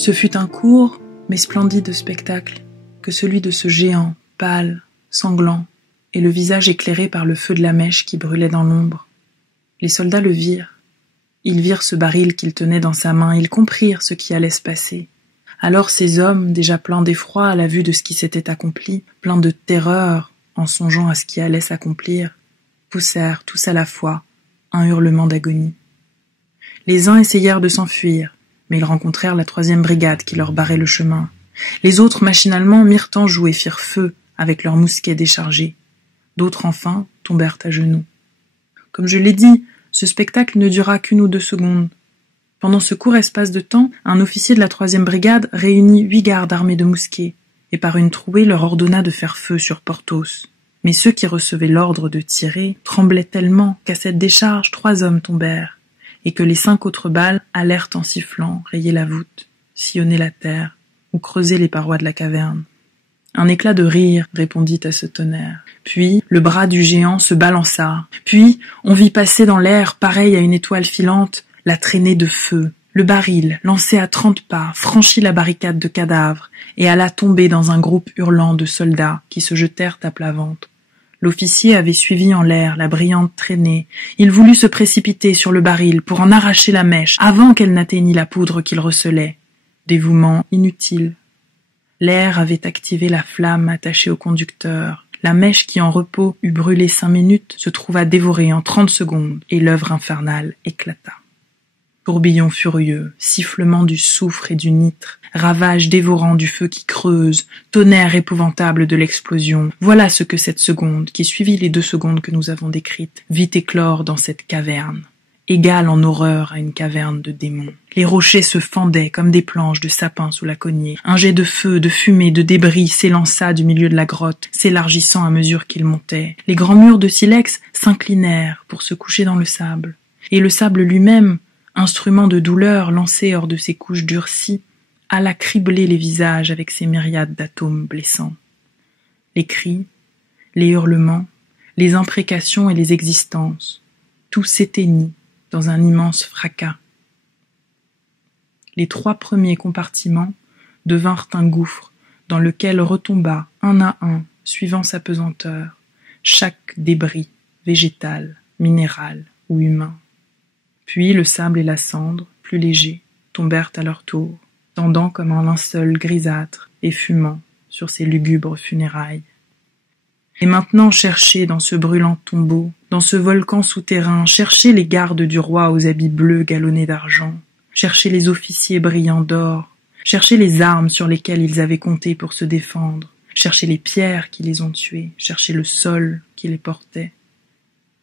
Ce fut un court mais splendide spectacle que celui de ce géant, pâle, sanglant, et le visage éclairé par le feu de la mèche qui brûlait dans l'ombre. Les soldats le virent. Ils virent ce baril qu'il tenait dans sa main, ils comprirent ce qui allait se passer. Alors ces hommes, déjà pleins d'effroi à la vue de ce qui s'était accompli, pleins de terreur en songeant à ce qui allait s'accomplir, poussèrent tous à la fois un hurlement d'agonie. Les uns essayèrent de s'enfuir, mais ils rencontrèrent la 3e brigade qui leur barrait le chemin. Les autres, machinalement, mirent en joue et firent feu avec leurs mousquets déchargés. D'autres, enfin, tombèrent à genoux. Comme je l'ai dit, ce spectacle ne dura qu'1 ou 2 secondes. Pendant ce court espace de temps, un officier de la 3e brigade réunit 8 gardes armés de mousquets, et par une trouée leur ordonna de faire feu sur Porthos. Mais ceux qui recevaient l'ordre de tirer tremblaient tellement qu'à cette décharge 3 hommes tombèrent, et que les 5 autres balles allèrent en sifflant rayer la voûte, sillonner la terre, ou creuser les parois de la caverne. Un éclat de rire répondit à ce tonnerre. Puis le bras du géant se balança. Puis on vit passer dans l'air, pareil à une étoile filante, la traînée de feu. Le baril, lancé à 30 pas, franchit la barricade de cadavres et alla tomber dans un groupe hurlant de soldats qui se jetèrent à plat ventre. L'officier avait suivi en l'air la brillante traînée. Il voulut se précipiter sur le baril pour en arracher la mèche avant qu'elle n'atteignît la poudre qu'il recelait. Dévouement inutile. L'air avait activé la flamme attachée au conducteur. La mèche qui en repos eut brûlé 5 minutes se trouva dévorée en 30 secondes et l'œuvre infernale éclata. Tourbillon furieux, sifflement du soufre et du nitre, ravage dévorant du feu qui creuse, tonnerre épouvantable de l'explosion, voilà ce que cette seconde, qui suivit les 2 secondes que nous avons décrites, vit éclore dans cette caverne, égale en horreur à une caverne de démons. Les rochers se fendaient comme des planches de sapin sous la cognée. Un jet de feu, de fumée, de débris s'élança du milieu de la grotte, s'élargissant à mesure qu'il montait. Les grands murs de silex s'inclinèrent pour se coucher dans le sable. Et le sable lui-même, instrument de douleur lancé hors de ses couches durcies, alla cribler les visages avec ses myriades d'atomes blessants. Les cris, les hurlements, les imprécations et les existences, tout s'éteignit dans un immense fracas. Les 3 premiers compartiments devinrent un gouffre dans lequel retomba, un à un, suivant sa pesanteur, chaque débris, végétal, minéral ou humain. Puis le sable et la cendre, plus légers, tombèrent à leur tour, tendant comme un linceul grisâtre et fumant sur ces lugubres funérailles. Et maintenant cherchez dans ce brûlant tombeau, dans ce volcan souterrain, cherchez les gardes du roi aux habits bleus galonnés d'argent, cherchez les officiers brillants d'or, cherchez les armes sur lesquelles ils avaient compté pour se défendre, cherchez les pierres qui les ont tués, cherchez le sol qui les portait.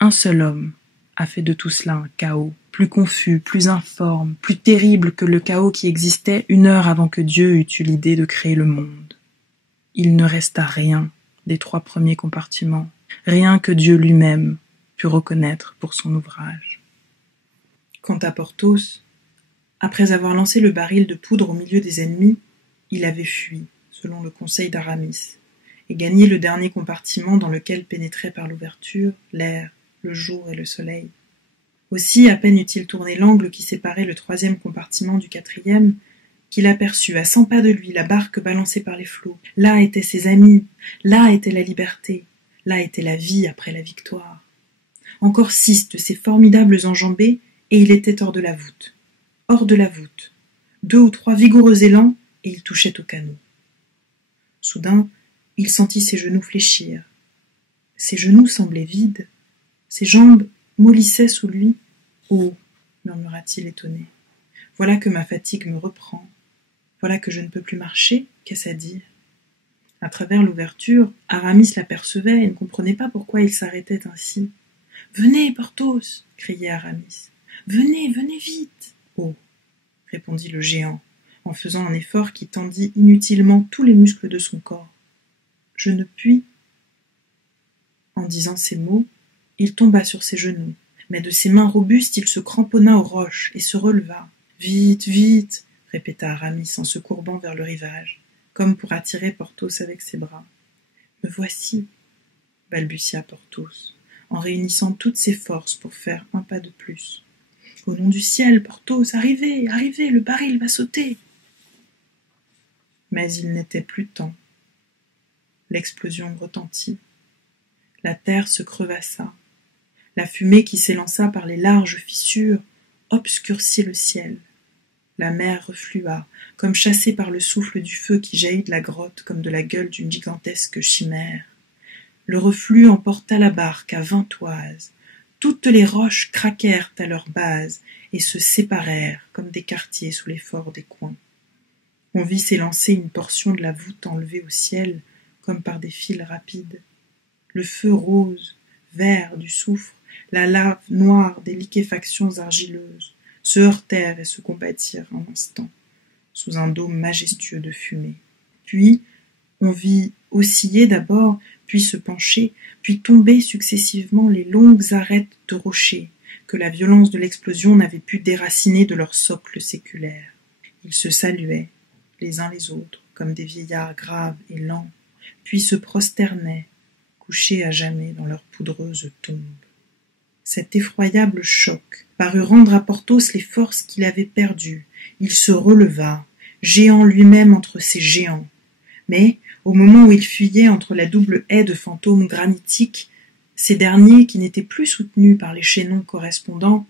Un seul homme a fait de tout cela un chaos, plus confus, plus informe, plus terrible que le chaos qui existait 1 heure avant que Dieu eût eu l'idée de créer le monde. Il ne resta rien des 3 premiers compartiments, rien que Dieu lui-même put reconnaître pour son ouvrage. Quant à Porthos, après avoir lancé le baril de poudre au milieu des ennemis, il avait fui, selon le conseil d'Aramis, et gagné le dernier compartiment dans lequel pénétraient par l'ouverture l'air, le jour et le soleil. Aussi, à peine eut-il tourné l'angle qui séparait le 3e compartiment du 4e, qu'il aperçut à 100 pas de lui la barque balancée par les flots. Là étaient ses amis, là était la liberté, là était la vie après la victoire. Encore 6 de ces formidables enjambées, et il était hors de la voûte. Hors de la voûte. 2 ou 3 vigoureux élans, et il touchait au canot. Soudain, il sentit ses genoux fléchir. Ses genoux semblaient vides. Ses jambes mollissaient sous lui. « Oh !» murmura-t-il étonné. « Voilà que ma fatigue me reprend. Voilà que je ne peux plus marcher. Qu'est-ce à dire ?» À travers l'ouverture, Aramis l'apercevait et ne comprenait pas pourquoi il s'arrêtait ainsi. « Venez, Porthos !» criait Aramis. « Venez, venez vite !»« Oh !» répondit le géant, en faisant un effort qui tendit inutilement tous les muscles de son corps. « Je ne puis. » En disant ces mots, il tomba sur ses genoux, mais de ses mains robustes il se cramponna aux roches et se releva. « Vite, vite !» répéta Aramis en se courbant vers le rivage, comme pour attirer Porthos avec ses bras. « Me voici !» balbutia Porthos, en réunissant toutes ses forces pour faire un pas de plus. « Au nom du ciel, Porthos, arrivez, arrivez, le baril va sauter !» Mais il n'était plus temps. L'explosion retentit. La terre se crevassa. La fumée qui s'élança par les larges fissures obscurcit le ciel. La mer reflua, comme chassée par le souffle du feu qui jaillit de la grotte comme de la gueule d'une gigantesque chimère. Le reflux emporta la barque à 20 toises. Toutes les roches craquèrent à leur base et se séparèrent comme des quartiers sous l'effort des coins. On vit s'élancer une portion de la voûte enlevée au ciel comme par des fils rapides. Le feu rose, vert du soufre, la lave noire des liquéfactions argileuses se heurtèrent et se combattirent un instant, sous un dôme majestueux de fumée. Puis, on vit osciller d'abord, puis se pencher, puis tomber successivement les longues arêtes de rochers que la violence de l'explosion n'avait pu déraciner de leur socle séculaire. Ils se saluaient, les uns les autres, comme des vieillards graves et lents, puis se prosternaient, couchés à jamais dans leur poudreuse tombe. Cet effroyable choc parut rendre à Porthos les forces qu'il avait perdues. Il se releva, géant lui-même entre ces géants. Mais, au moment où il fuyait entre la double haie de fantômes granitiques, ces derniers, qui n'étaient plus soutenus par les chaînons correspondants,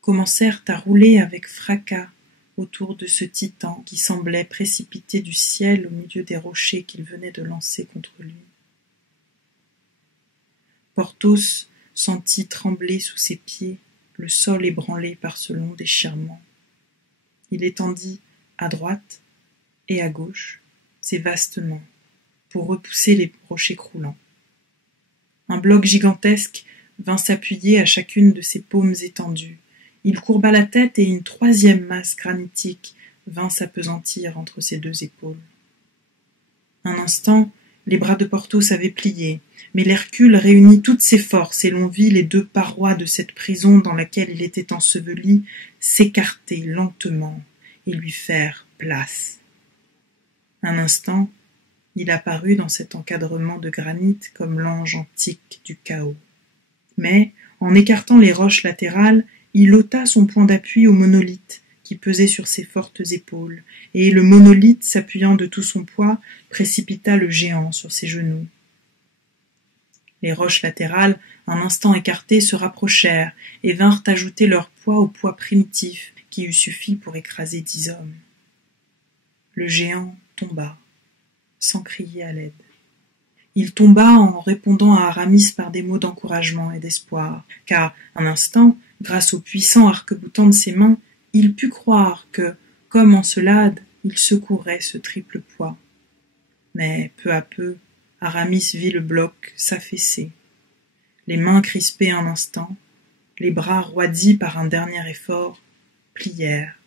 commencèrent à rouler avec fracas autour de ce titan qui semblait précipité du ciel au milieu des rochers qu'il venait de lancer contre lui. Porthos sentit trembler sous ses pieds le sol ébranlé par ce long déchirement. Il étendit à droite et à gauche ses vastes mains pour repousser les rochers croulants. Un bloc gigantesque vint s'appuyer à chacune de ses paumes étendues. Il courba la tête et une troisième masse granitique vint s'appesantir entre ses deux épaules. Un instant, les bras de Porthos avaient plié, mais l'Hercule réunit toutes ses forces et l'on vit les deux parois de cette prison dans laquelle il était enseveli s'écarter lentement et lui faire place. Un instant, il apparut dans cet encadrement de granit comme l'ange antique du chaos. Mais, en écartant les roches latérales, il ôta son point d'appui au monolithe qui pesait sur ses fortes épaules, et le monolithe, s'appuyant de tout son poids, précipita le géant sur ses genoux. Les roches latérales, un instant écartées, se rapprochèrent et vinrent ajouter leur poids au poids primitif qui eût suffi pour écraser 10 hommes. Le géant tomba, sans crier à l'aide. Il tomba en répondant à Aramis par des mots d'encouragement et d'espoir, car, un instant, grâce au puissant arc-boutant de ses mains, il put croire que, comme Encelade, il secourait ce triple poids. Mais, peu à peu, Aramis vit le bloc s'affaisser. Les mains crispées un instant, les bras roidis par un dernier effort, plièrent.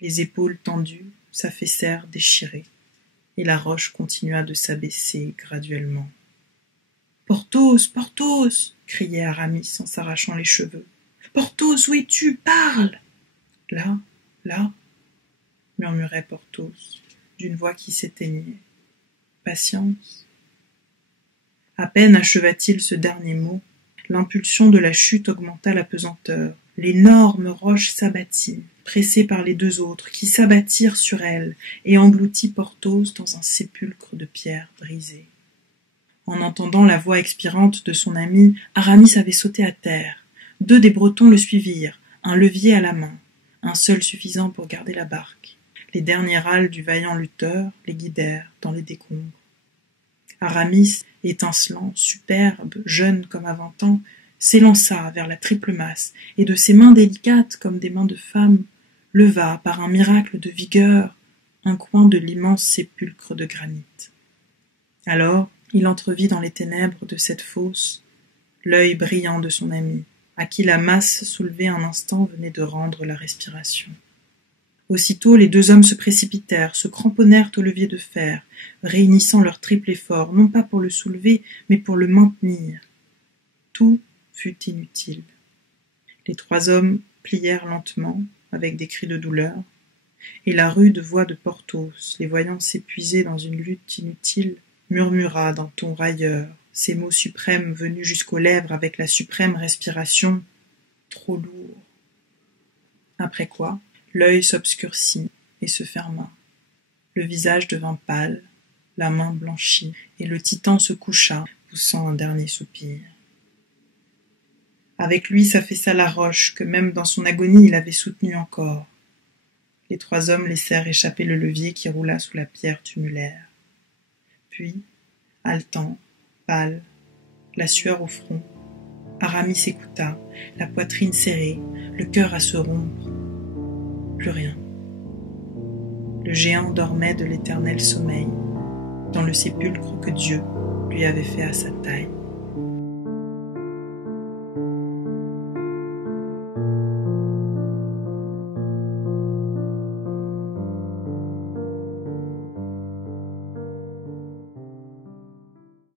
Les épaules tendues s'affaissèrent déchirées, et la roche continua de s'abaisser graduellement. « Porthos, Porthos !» criait Aramis en s'arrachant les cheveux. « Porthos, où es-tu? Parle !»« Là, là !» murmurait Porthos, d'une voix qui s'éteignait. « Patience !» À peine acheva-t-il ce dernier mot, l'impulsion de la chute augmenta la pesanteur. L'énorme roche s'abattit, pressée par les deux autres, qui s'abattirent sur elle et engloutit Porthos dans un sépulcre de pierres brisées. En entendant la voix expirante de son ami, Aramis avait sauté à terre. 2 des Bretons le suivirent, un levier à la main, un seul suffisant pour garder la barque. Les derniers râles du vaillant lutteur les guidèrent dans les décombres. Aramis, étincelant, superbe, jeune comme à 20 ans, s'élança vers la triple masse, et de ses mains délicates comme des mains de femme, leva, par un miracle de vigueur, un coin de l'immense sépulcre de granit. Alors, il entrevit dans les ténèbres de cette fosse l'œil brillant de son ami, à qui la masse soulevée un instant venait de rendre la respiration. Aussitôt, les 2 hommes se précipitèrent, se cramponnèrent au levier de fer, réunissant leur triple effort, non pas pour le soulever, mais pour le maintenir. Tout fut inutile. Les 3 hommes plièrent lentement, avec des cris de douleur, et la rude voix de Porthos, les voyant s'épuiser dans une lutte inutile, murmura d'un ton railleur, ces mots suprêmes venus jusqu'aux lèvres avec la suprême respiration « trop lourd ». Après quoi, l'œil s'obscurcit et se ferma. Le visage devint pâle, la main blanchit, et le titan se coucha, poussant un dernier soupir. Avec lui s'affaissa la roche que même dans son agonie il avait soutenue encore. Les 3 hommes laissèrent échapper le levier qui roula sous la pierre tumulaire. Puis, haletant, pâle, la sueur au front, Aramis écouta, la poitrine serrée, le cœur à se rompre. Plus rien. Le géant dormait de l'éternel sommeil, dans le sépulcre que Dieu lui avait fait à sa taille.